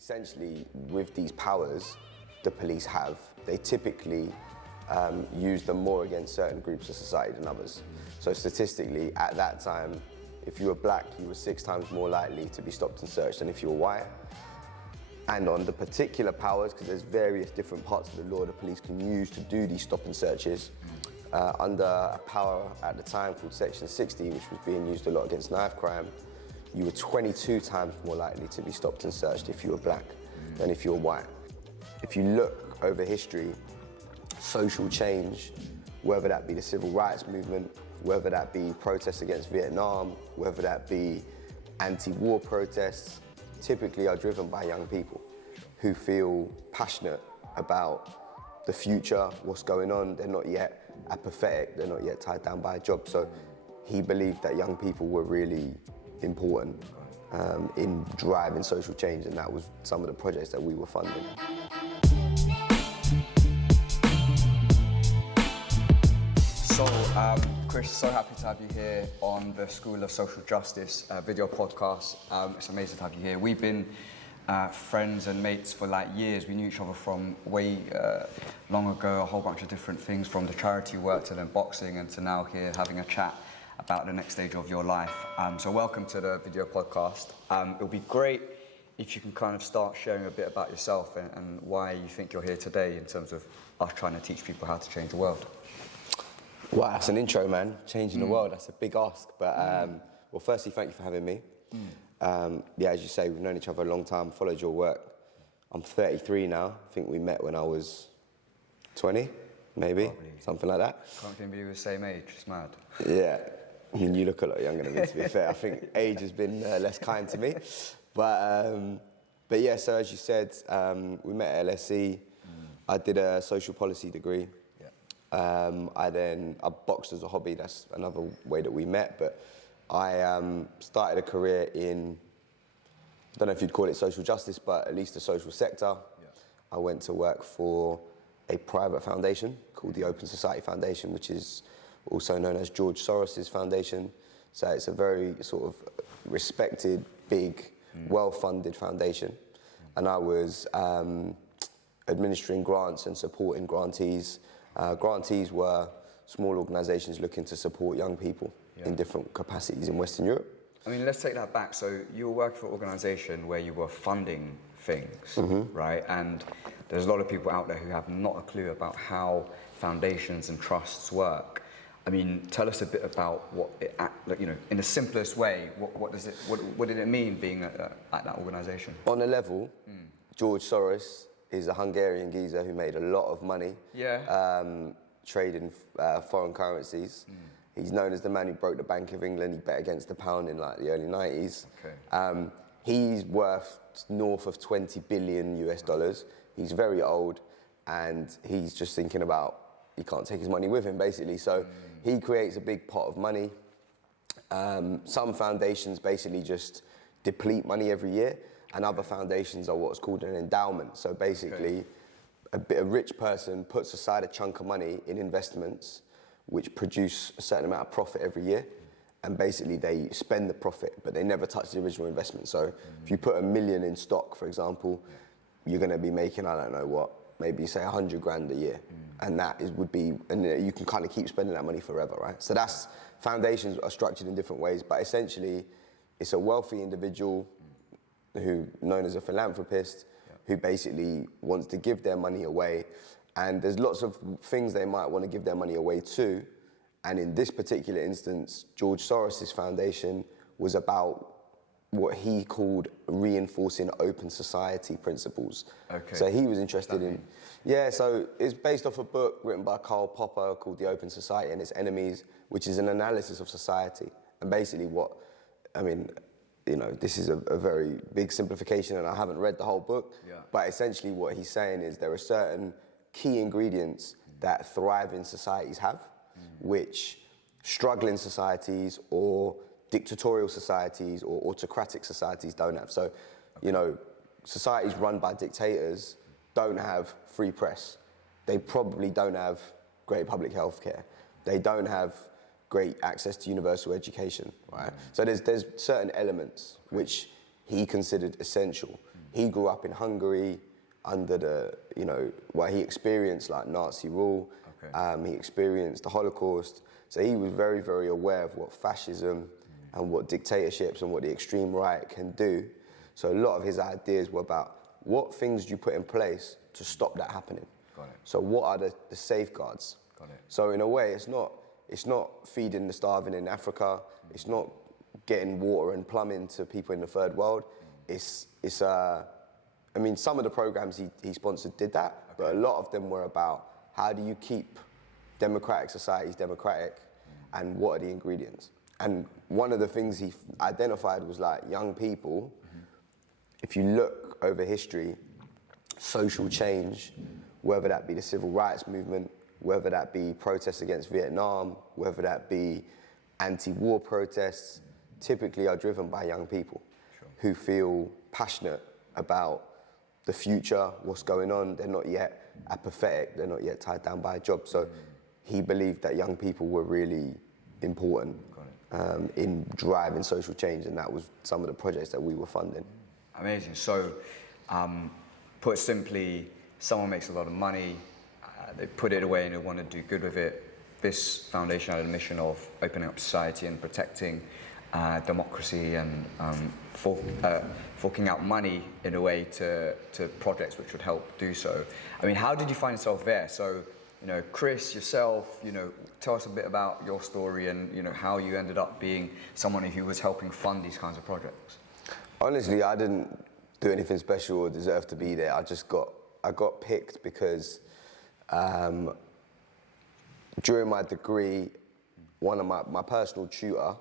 Essentially, with these powers the police have, they typically use them more against certain groups of society than others. So statistically, at that time, if you were black, you were 6 times more likely to be stopped and searched than if you were white. And on the particular powers, because there's various different parts of the law the police can use to do these stop and searches, under a power at the time called Section 60, which was being used a lot against knife crime, you were 22 times more likely to be stopped and searched if you were black than if you were white. If you look over history, social change, whether that be the civil rights movement, whether that be protests against Vietnam, whether that be anti-war protests, typically are driven by young people who feel passionate about the future, what's going on. They're not yet apathetic, they're not yet tied down by a job. So he believed that young people were really important in driving social change, and that was some of the projects that we were funding. So, Chris, so happy to have you here on the School of Social Justice video podcast. It's amazing to have you here. We've been friends and mates for like years. We knew each other from way long ago, a whole bunch of different things, from the charity work to then boxing and to now here having a chat about the next stage of your life. So welcome to the video podcast. It'll be great if you can kind of start sharing a bit about yourself and why you think you're here today in terms of us trying to teach people how to change the world. Wow, that's an intro, man. Changing the world, that's a big ask. But, well, firstly, thank you for having me. Yeah, as you say, we've known each other a long time, followed your work. I'm 33 now. I think we met when I was 20, maybe, probably. Something like that. Can't believe we were the same age, it's mad. Yeah, I mean, you look a lot younger than me, to be fair. I think age has been less kind to me. But yeah, so as you said, we met at LSE. I did a social policy degree. I boxed as a hobby. That's another way that we met. But I started a career in, I don't know if you'd call it social justice, but at least the social sector. I went to work for a private foundation called the Open Society Foundation, which is also known as George Soros's foundation. So it's a very sort of respected, big, well-funded foundation. And I was administering grants and supporting grantees. Grantees were small organisations looking to support young people in different capacities in Western Europe. I mean, let's take that back. So you were working for an organisation where you were funding things, right? And there's a lot of people out there who have not a clue about how foundations and trusts work. I mean, tell us a bit about what it, like, you know, in the simplest way, what did it mean being at that organisation? On a level, George Soros is a Hungarian geezer who made a lot of money trading foreign currencies. He's known as the man who broke the Bank of England. He bet against the pound in like the early 90s. He's worth north of 20 billion US dollars. He's very old, and he's just thinking about, he can't take his money with him, basically. So he creates a big pot of money. Some foundations basically just deplete money every year, and other foundations are what's called an endowment. So basically, a rich person puts aside a chunk of money in investments which produce a certain amount of profit every year, and basically they spend the profit, but they never touch the original investment. So if you put $1 million in stock, for example, you're going to be making, I don't know what, maybe say 100 grand a year. And that would be, and you can kind of keep spending that money forever, right? So that's, foundations are structured in different ways, but essentially it's a wealthy individual who, known as a philanthropist, who basically wants to give their money away. And there's lots of things they might want to give their money away to. And in this particular instance, George Soros's foundation was about what he called reinforcing open society principles. So he was interested in, so it's based off a book written by Karl Popper called The Open Society and Its Enemies, which is an analysis of society. And basically what, I mean, you know, this is a very big simplification and I haven't read the whole book, but essentially what he's saying is there are certain key ingredients that thriving societies have, which struggling societies or dictatorial societies or autocratic societies don't have. So, you know, societies run by dictators don't have free press. They probably don't have great public health care. They don't have great access to universal education, right? So there's certain elements which he considered essential. He grew up in Hungary under the, where he experienced like Nazi rule. He experienced the Holocaust. So he was very, very aware of what fascism and what dictatorships and what the extreme right can do. So a lot of his ideas were about what things do you put in place to stop that happening. Got it. So what are the safeguards? Got it. So in a way, it's not feeding the starving in Africa. It's not getting water and plumbing to people in the third world. I mean, some of the programs he sponsored did that, but a lot of them were about how do you keep democratic societies democratic, and what are the ingredients? And one of the things he identified was like young people, if you look over history, social change, whether that be the civil rights movement, whether that be protests against Vietnam, whether that be anti-war protests, typically are driven by young people who feel passionate about the future, what's going on. They're not yet apathetic, they're not yet tied down by a job. So he believed that young people were really important in driving social change, and that was some of the projects that we were funding. Amazing. So, put simply, someone makes a lot of money, they put it away and they want to do good with it. This foundation had a mission of opening up society and protecting democracy and forking out money in a way to projects which would help do so. I mean, how did you find yourself there? So, Chris, yourself, tell us a bit about your story and, how you ended up being someone who was helping fund these kinds of projects. Honestly, I didn't do anything special or deserve to be there. I got picked because during my degree, one of my personal tutor,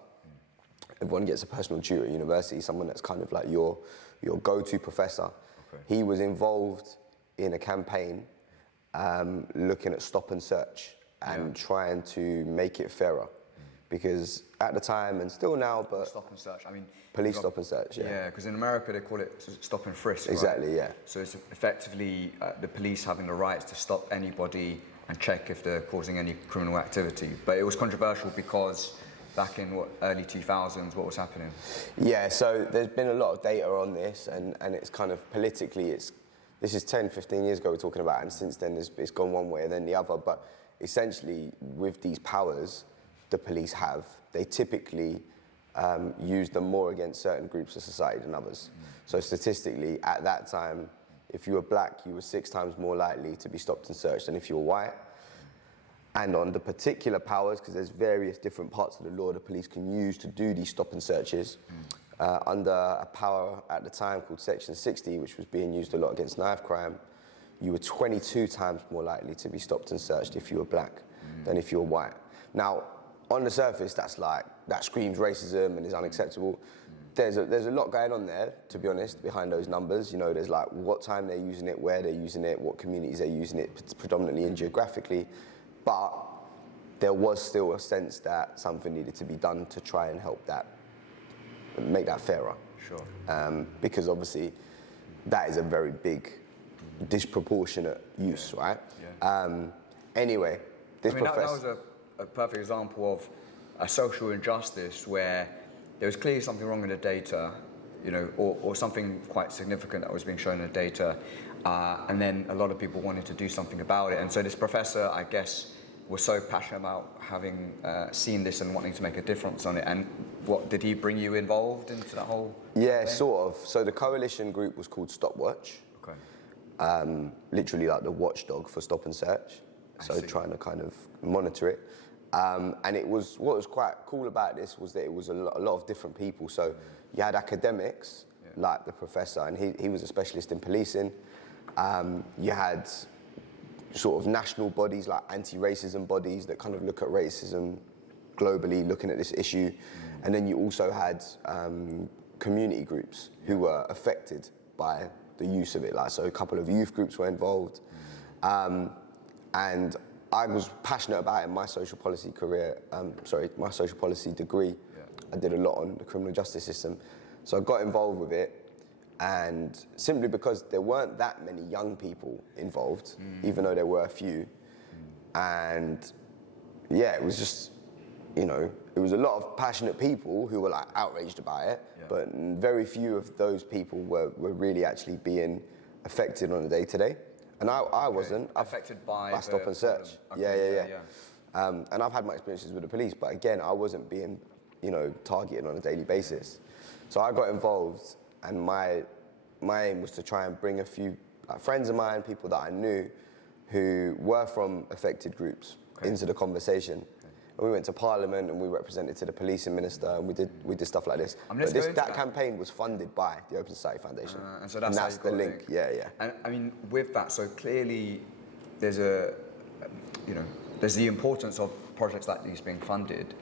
everyone gets a personal tutor at university, someone that's kind of like your go-to professor. He was involved in a campaign looking at stop and search and trying to make it fairer. Because at the time, and still now, but... Stop and search, I mean... Police stop and search, Yeah, because in America they call it stop and frisk, Exactly, right? yeah. So it's effectively the police having the rights to stop anybody and check if they're causing any criminal activity. But it was controversial because back in early 2000s, what was happening? Yeah, so there's been a lot of data on this, and it's kind of politically, this is 10, 15 years ago we're talking about, and since then it's gone one way and then the other. But essentially, with these powers the police have, they typically use them more against certain groups of society than others. So statistically, at that time, if you were black, you were 6 times more likely to be stopped and searched than if you were white. And on the particular powers, because there's various different parts of the law the police can use to do these stop and searches, under a power at the time called Section 60, which was being used a lot against knife crime, you were 22 times more likely to be stopped and searched if you were black than if you were white. Now, on the surface, that screams racism and is unacceptable. There's a lot going on there, to be honest, behind those numbers. There's like what time they're using it, where they're using it, what communities they're using it, predominantly and geographically. But there was still a sense that something needed to be done to try and help that, make that fairer. Sure. Because obviously, that is a very big, disproportionate use, right? Yeah. Anyway, this professor... That was a perfect example of a social injustice where there was clearly something wrong in the data, or something quite significant that was being shown in the data, and then a lot of people wanted to do something about it. And so this professor, I guess, was so passionate about having seen this and wanting to make a difference on it. And what, did he bring you involved into that whole Yeah, sort of. So the coalition group was called Stopwatch. Okay. Literally like the watchdog for stop and search. So trying to kind of monitor it. And what was quite cool about this was that it was a lot of different people. So you had academics, like the professor, and he was a specialist in policing. You had sort of national bodies, like anti-racism bodies that kind of look at racism globally, looking at this issue. And then you also had community groups who were affected by the use of it. So a couple of youth groups were involved. And I was passionate about it in my social policy career, my social policy degree. I did a lot on the criminal justice system. So I got involved with it, and simply because there weren't that many young people involved, even though there were a few. And yeah, it was just, you know, it was a lot of passionate people who were like outraged about it, but very few of those people were really actually being affected on a day-to-day. And I wasn't. Affected by stop and search. Okay, Yeah. And I've had my experiences with the police, but again, I wasn't being, you know, targeted on a daily basis. So I got involved, and my aim was to try and bring a few friends of mine, people that I knew who were from affected groups into the conversation. And we went to Parliament and we represented to the policing minister, and we did stuff like this. But that campaign was funded by the Open Society Foundation. And so that's the link. Yeah. And I mean, with that, so clearly there's there's the importance of projects like these being funded,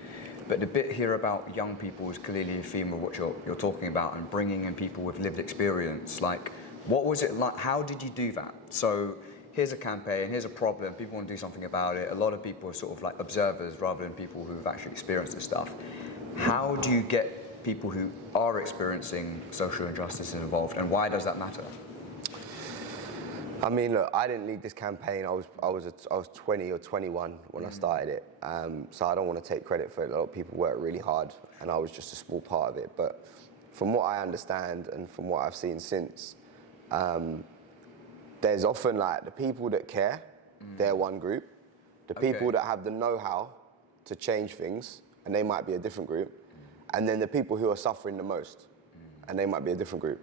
but the bit here about young people is clearly a theme of what you're talking about, and bringing in people with lived experience. Like, what was it like? How did you do that? So here's a campaign, here's a problem, people want to do something about it. A lot of people are sort of like observers rather than people who've actually experienced this stuff. How do you get people who are experiencing social injustice involved, and why does that matter? I mean, look, I didn't lead this campaign. I was 20 or 21 when I started it, so I don't want to take credit for it. A lot of people worked really hard, and I was just a small part of it. But from what I understand and from what I've seen since, there's often like the people that care, they're one group. The people that have the know-how to change things, and they might be a different group. And then the people who are suffering the most, and they might be a different group.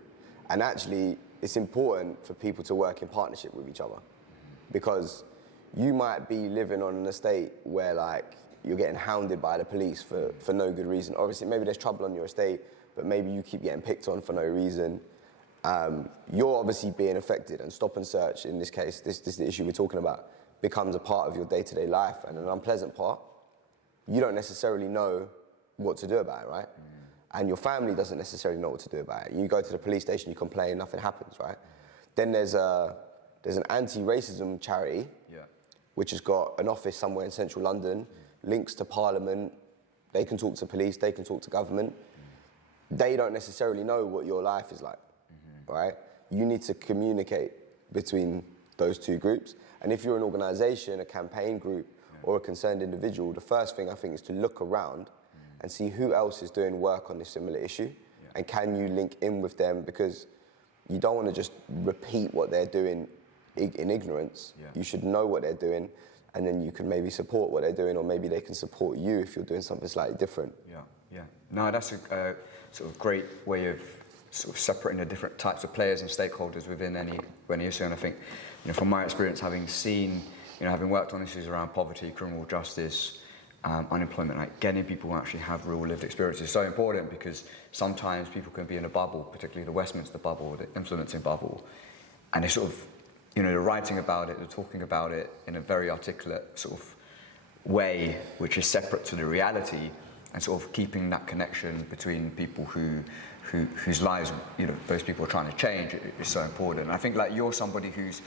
And actually, it's important for people to work in partnership with each other, because you might be living on an estate where like you're getting hounded by the police for no good reason. Obviously, maybe there's trouble on your estate, but maybe you keep getting picked on for no reason. You're obviously being affected, and stop and search, in this case, this is the issue we're talking about, becomes a part of your day-to-day life, and an unpleasant part. You don't necessarily know what to do about it, right? And your family doesn't necessarily know what to do about it. You go to the police station, you complain, nothing happens, right? Then there's an anti-racism charity, which has got an office somewhere in central London, links to Parliament. They can talk to police, they can talk to government. They don't necessarily know what your life is like, right? You need to communicate between those two groups. And if you're an organisation, a campaign group, or a concerned individual, the first thing I think is to look around and see who else is doing work on this similar issue, and can you link in with them, because you don't want to just repeat what they're doing in ignorance. You should know what they're doing, and then you can maybe support what they're doing, or maybe they can support you if you're doing something slightly different. No, that's a sort of great way of sort of separating the different types of players and stakeholders within any issue. And I think, you know, from my experience, having seen, you know, having worked on issues around poverty, criminal justice, unemployment, like getting people who actually have real lived experience is so important, because sometimes people can be in a bubble, particularly the Westminster bubble, the influencing bubble, and they're sort of, you know, they're writing about it, they're talking about it in a very articulate sort of way, which is separate to the reality, and sort of keeping that connection between people whose lives, you know, those people are trying to change is so important. And I think like you're somebody who's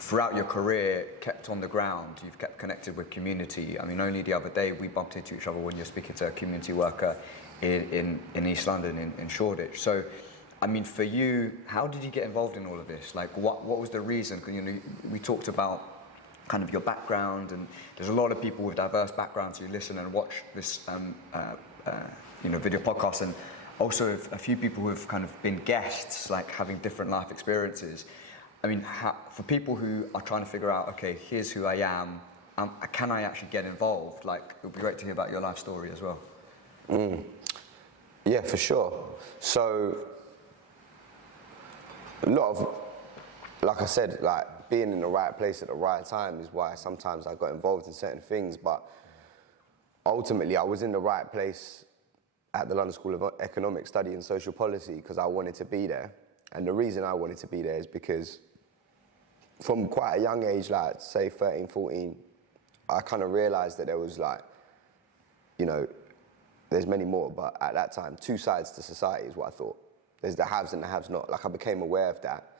throughout your career kept on the ground, you've kept connected with community. I mean, only the other day we bumped into each other when you're speaking to a community worker in East London, in Shoreditch. So, I mean, for you, how did you get involved in all of this? Like, what was the reason? You know, we talked about kind of your background, and there's a lot of people with diverse backgrounds who listen and watch this, you know, video podcast, and also a few people who have kind of been guests, like having different life experiences. I mean, for people who are trying to figure out, okay, here's who I am, can I actually get involved? Like, it would be great to hear about your life story as well. Yeah, for sure. So, a lot of, like I said, like being in the right place at the right time is why sometimes I got involved in certain things, but ultimately I was in the right place at the London School of Economics studying social policy because I wanted to be there. And the reason I wanted to be there is because from quite a young age, like say 13, 14, I kind of realized that there was like, you know, there's many more, but at that time, two sides to society is what I thought. There's the haves and the haves not. Like I became aware of that.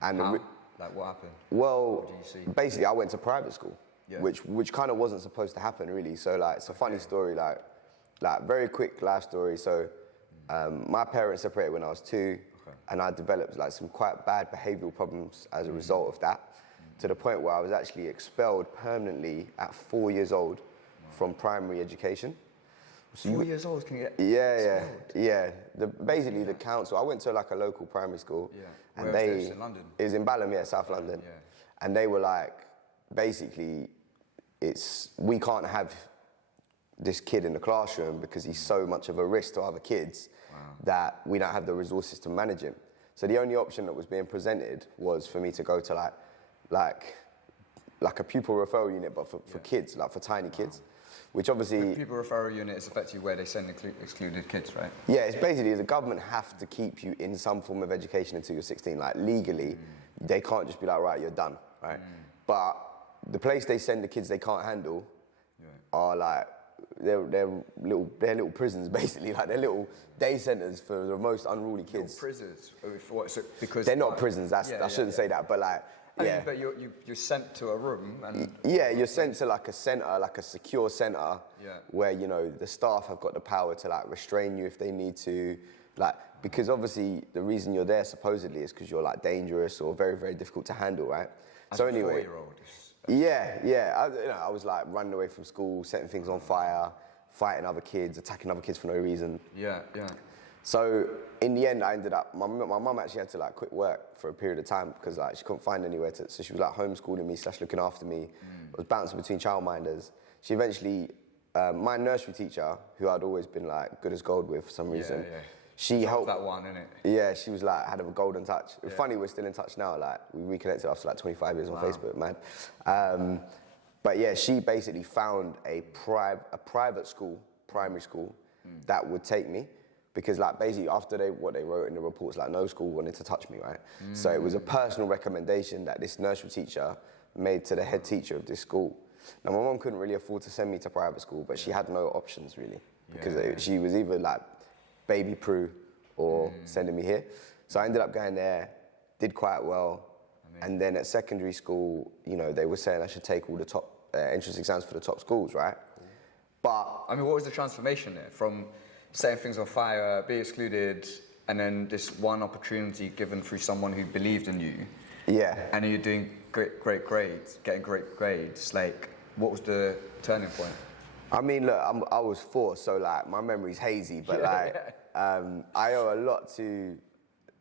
And like what happened? Well, what did you see? Basically I went to private school, which kind of wasn't supposed to happen really. So like, it's a funny story, like very quick life story. So my parents separated when I was 2. And I developed like some quite bad behavioural problems as a result of that, to the point where I was actually expelled permanently at 4 years old from primary education. So 4 years old can get Yeah. Basically, the council. I went to like a local primary school, and Where was this, in London? It was in Baugh, South London, and they were like, basically, we can't have this kid in the classroom because he's so much of a risk to other kids that we don't have the resources to manage him. So the only option that was being presented was for me to go to like a pupil-referral unit, but for kids, like for tiny kids, which obviously... The pupil-referral unit is effectively where they send excluded kids, right? Yeah, it's basically the government have to keep you in some form of education until you're 16. Like legally, they can't just be like, right, you're done, right? But the place they send the kids they can't handle are like, they're little prisons, basically. Like they're little day centres for the most unruly kids. Little prisons? For what? So, because they're not prisons, I shouldn't say that, but like, yeah. But you're sent to a room and... Yeah, you're sent to like a centre, like a secure centre, where, you know, the staff have got the power to like restrain you if they need to. Like, because obviously the reason you're there supposedly is because you're like dangerous or very, very difficult to handle, right? As a 4-year-old. I was like running away from school, setting things on fire, fighting other kids, attacking other kids for no reason. Yeah. So in the end, I ended up, my mum actually had to like quit work for a period of time because like she couldn't find anywhere to, so she was like homeschooling me / looking after me. I was bouncing between childminders. She eventually, my nursery teacher, who I'd always been like good as gold with for some reason, she helped. That one, innit? Yeah, she was like, had a golden touch. It's funny, we're still in touch now. Like, we reconnected after like 25 years on Facebook, man. But yeah, she basically found a private school, primary school, that would take me. Because like basically after what they wrote in the reports, like no school wanted to touch me, right? So it was a personal recommendation that this nursery teacher made to the head teacher of this school. Now my mum couldn't really afford to send me to private school, but she had no options really. Because she was either like baby Prue or sending me here. So I ended up going there, did quite well. And then at secondary school, you know, they were saying I should take all the top entrance exams for the top schools, right? But I mean, what was the transformation there from setting things on fire, be excluded, and then this one opportunity given through someone who believed in you? Yeah. And you're doing great grades, getting great grades. Like, what was the turning point? I mean, look, I was 4, so like my memory's hazy, but I owe a lot to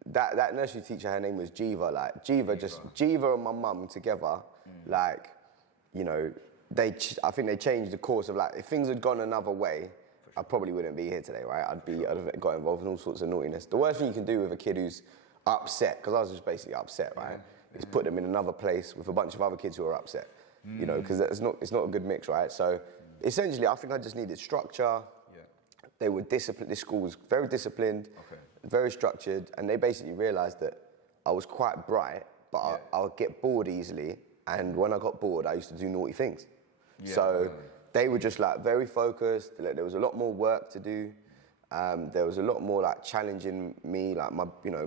that nursery teacher. Her name was Jiva. Like Jiva and my mum together, like, you know, I think they changed the course of like, if things had gone another way, I probably wouldn't be here today, right? I'd have got involved in all sorts of naughtiness. The worst thing you can do with a kid who's upset, because I was just basically upset, right? Is put them in another place with a bunch of other kids who are upset, you know, because it's not a good mix, right? So essentially, I think I just needed structure. They were disciplined. This school was very disciplined, very structured, and they basically realised that I was quite bright, but I would get bored easily, and when I got bored, I used to do naughty things. So they were just like very focused. Like, there was a lot more work to do. There was a lot more like challenging me, like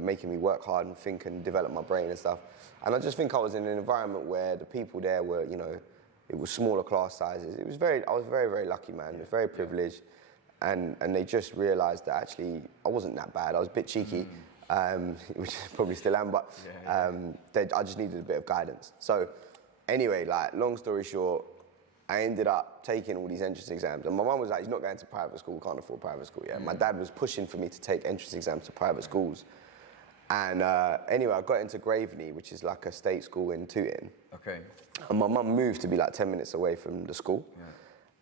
making me work hard and think and develop my brain and stuff. And I just think I was in an environment where the people there were, you know, it was smaller class sizes. I was very, very lucky, man. I was very privileged. And they just realised that actually I wasn't that bad. I was a bit cheeky, which I probably still am, but I just needed a bit of guidance. So anyway, like long story short, I ended up taking all these entrance exams. And my mum was like, he's not going to private school, can't afford private school yet. My dad was pushing for me to take entrance exams to private schools. And anyway, I got into Graveney, which is like a state school in Tooting. Okay. And my mum moved to be like 10 minutes away from the school.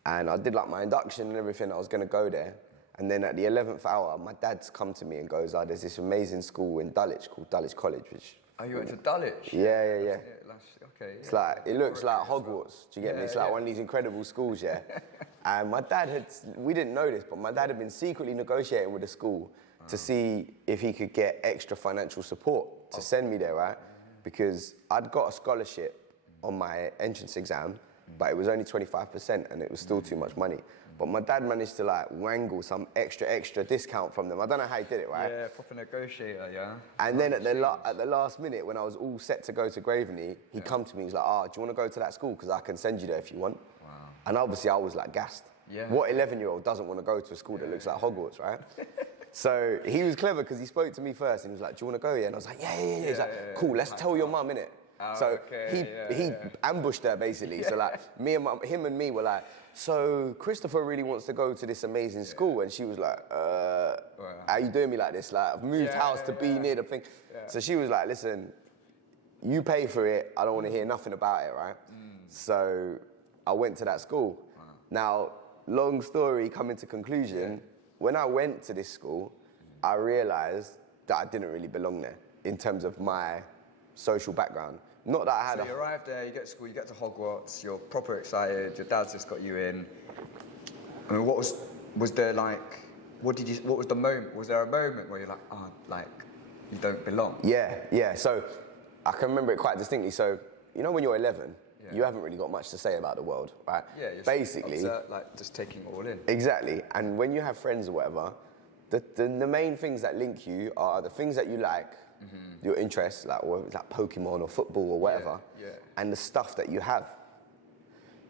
And I did like my induction and everything. I was going to go there. And then at the 11th hour, my dad's come to me and goes, there's this amazing school in Dulwich called Dulwich College, which... Oh, you went to Dulwich? Yeah. Okay. It's like, it looks like Hogwarts, do you get me? It's like one of these incredible schools, And my dad we didn't know this, but my dad had been secretly negotiating with the school to see if he could get extra financial support to send me there, right? Because I'd got a scholarship on my entrance exam, but it was only 25% and it was still too much money. But my dad managed to like wangle some extra discount from them. I don't know how he did it, right? Yeah, proper negotiator, yeah. And then at the last minute, when I was all set to go to Graveney, he come to me, he's like, do you want to go to that school? Because I can send you there if you want. Wow. And obviously I was like gassed. Yeah. What 11-year-old doesn't want to go to a school that looks like Hogwarts, right? So he was clever because he spoke to me first and he was like, do you want to go here? And I was like, yeah. He's like, cool, let's tell your mum, innit? So he ambushed her basically. So like him and me were like, so Christopher really wants to go to this amazing school, and she was like, how you doing me like this? Like I've moved house to be near the thing. So she was like, listen, you pay for it. I don't want to hear nothing about it, right? So I went to that school. Wow. Now, long story coming to conclusion, when I went to this school, I realized that I didn't really belong there in terms of my social background. Not that I had. So you arrive there, you get to school, you get to Hogwarts, you're proper excited. Your dad's just got you in. I mean, what was there like? What was the moment? Was there a moment where you're like, oh, like you don't belong? Yeah. So I can remember it quite distinctly. So you know, when you're 11, you haven't really got much to say about the world, right? Yeah. You're basically, like just taking it all in. Exactly. And when you have friends or whatever, the main things that link you are the things that you like. Your interests, like Pokemon or football or whatever, and the stuff that you have.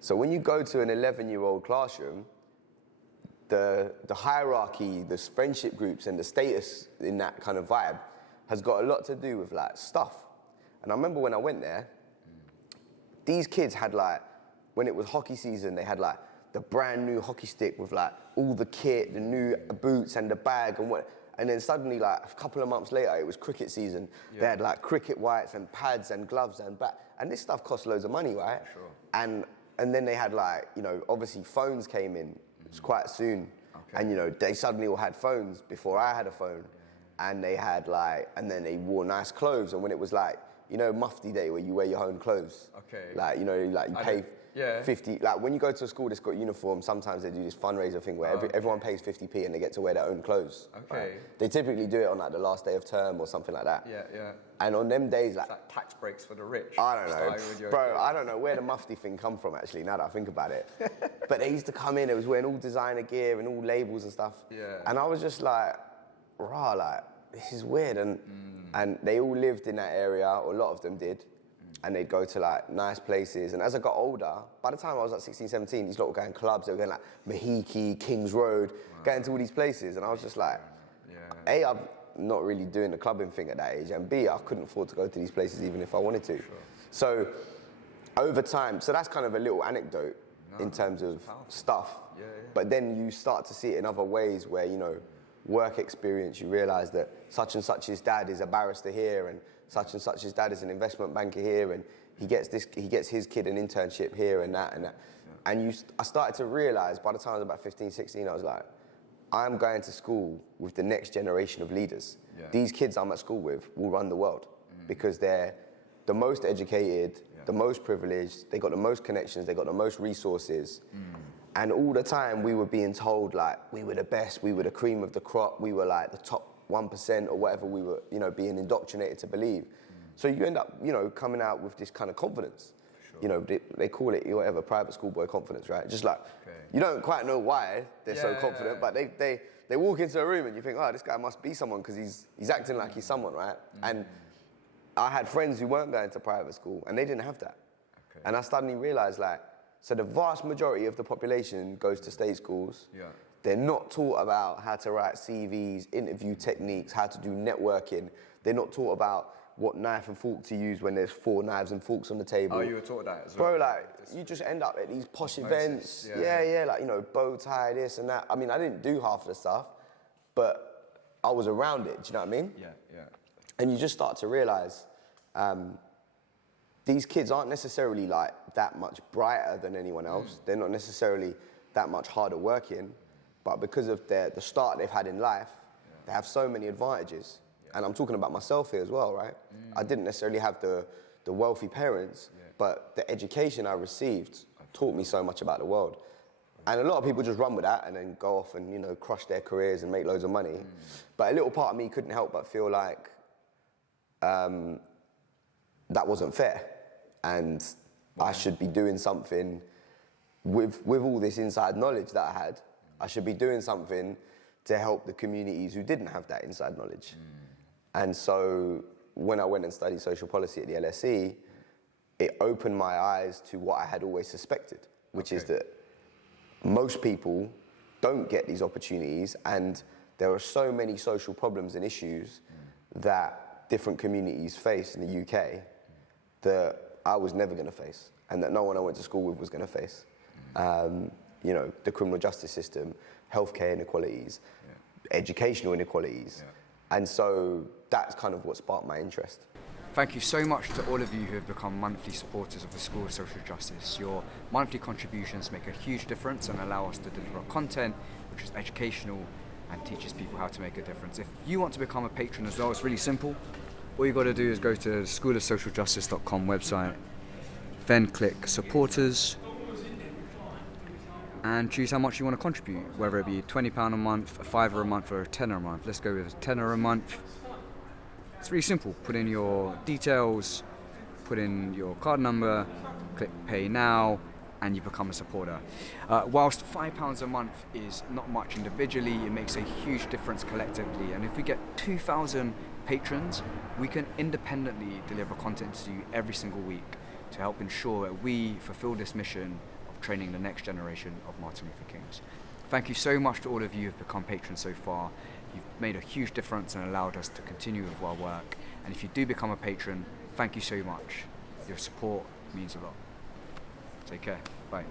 So when you go to an 11-year-old classroom, the hierarchy, the friendship groups, and the status in that kind of vibe has got a lot to do with like stuff. And I remember when I went there, these kids had like, when it was hockey season, they had like the brand new hockey stick with like all the kit, the new boots and the bag and what. And then suddenly, like a couple of months later, it was cricket season. They had like cricket whites and pads and gloves and bat. And this stuff costs loads of money, right? Sure. And then they had like, you know, obviously phones came in quite soon. Okay. And, you know, they suddenly all had phones before I had a phone. And they had like, and then they wore nice clothes. And when it was like, you know, mufti day where you wear your own clothes. Okay. Like, you know, like you pay 50, like when you go to a school that's got uniform, sometimes they do this fundraiser thing where everyone pays 50p and they get to wear their own clothes. Okay. Right? They typically do it on like the last day of term or something like that. Yeah. And on them days, like tax breaks for the rich. I don't know, bro. I don't know where the mufti thing come from actually. Now that I think about it, but they used to come in. It was wearing all designer gear and all labels and stuff. Yeah. And I was just like, rah, like this is weird. And they all lived in that area, or a lot of them did. And they'd go to like nice places. And as I got older, by the time I was like 16, 17, these lot were going clubs. They were going like Mahiki, Kings Road, getting to all these places. And I was just like, A, I'm not really doing the clubbing thing at that age. And B, I couldn't afford to go to these places even if I wanted to. Sure. So over time, so that's kind of a little anecdote in terms of stuff. Yeah. But then you start to see it in other ways where, you know, work experience, you realize that such and such's dad is a barrister here and such's dad is an investment banker here, and he gets his kid an internship here and that. Yeah. And I started to realize by the time I was about 15, 16, I was like, I'm going to school with the next generation of leaders. Yeah. These kids I'm at school with will run the world because they're the most educated, the most privileged, they got the most connections, they got the most resources. And all the time we were being told like we were the best, we were the cream of the crop, we were like the top 1% or whatever we were, you know, being indoctrinated to believe. So you end up, you know, coming out with this kind of confidence. Sure. You know, they call it whatever, private schoolboy confidence, right? Just like, you don't quite know why they're so confident, but they walk into a room and you think, oh, this guy must be someone because he's acting like he's someone, right? And I had friends who weren't going to private school and they didn't have that. Okay. And I suddenly realized like, so the vast majority of the population goes to state schools. Yeah. They're not taught about how to write CVs, interview techniques, how to do networking. They're not taught about what knife and fork to use when there's 4 knives and forks on the table. Oh, you were taught that as well? Bro, like, you just end up at these posh events. Yeah, like, you know, bow tie, this and that. I mean, I didn't do half the stuff, but I was around it, do you know what I mean? Yeah. And you just start to realize these kids aren't necessarily, like, that much brighter than anyone else. They're not necessarily that much harder working. But because of the start they've had in life, they have so many advantages. And I'm talking about myself here as well, right? I didn't necessarily have the wealthy parents, but the education I received taught me so much about the world. And a lot of people just run with that and then go off and, you know, crush their careers and make loads of money. But a little part of me couldn't help but feel like that wasn't fair. And I should be doing something with all this inside knowledge that I had. I should be doing something to help the communities who didn't have that inside knowledge. And so when I went and studied social policy at the LSE, it opened my eyes to what I had always suspected, which is that most people don't get these opportunities, and there are so many social problems and issues that different communities face in the UK that I was never going to face, and that no one I went to school with was going to face. You know, the criminal justice system, healthcare inequalities, educational inequalities. And so that's kind of what sparked my interest. Thank you so much to all of you who have become monthly supporters of the School of Social Justice. Your monthly contributions make a huge difference and allow us to deliver content which is educational and teaches people how to make a difference. If you want to become a patron as well, it's really simple. All you got to do is go to the schoolofsocialjustice.com website, then click supporters, and choose how much you want to contribute, whether it be £20 a month, a £5 a month, or a £10 a month. Let's go with a £10 a month. It's really simple. Put in your details, put in your card number, click pay now, and you become a supporter. Whilst £5 a month is not much individually, it makes a huge difference collectively. And if we get 2,000 patrons, we can independently deliver content to you every single week to help ensure that we fulfill this mission of training the next generation of Martin Luther Kings. Thank you so much to all of you who have become patrons so far. You've made a huge difference and allowed us to continue with our work. And if you do become a patron, thank you so much. Your support means a lot. Take care. Bye.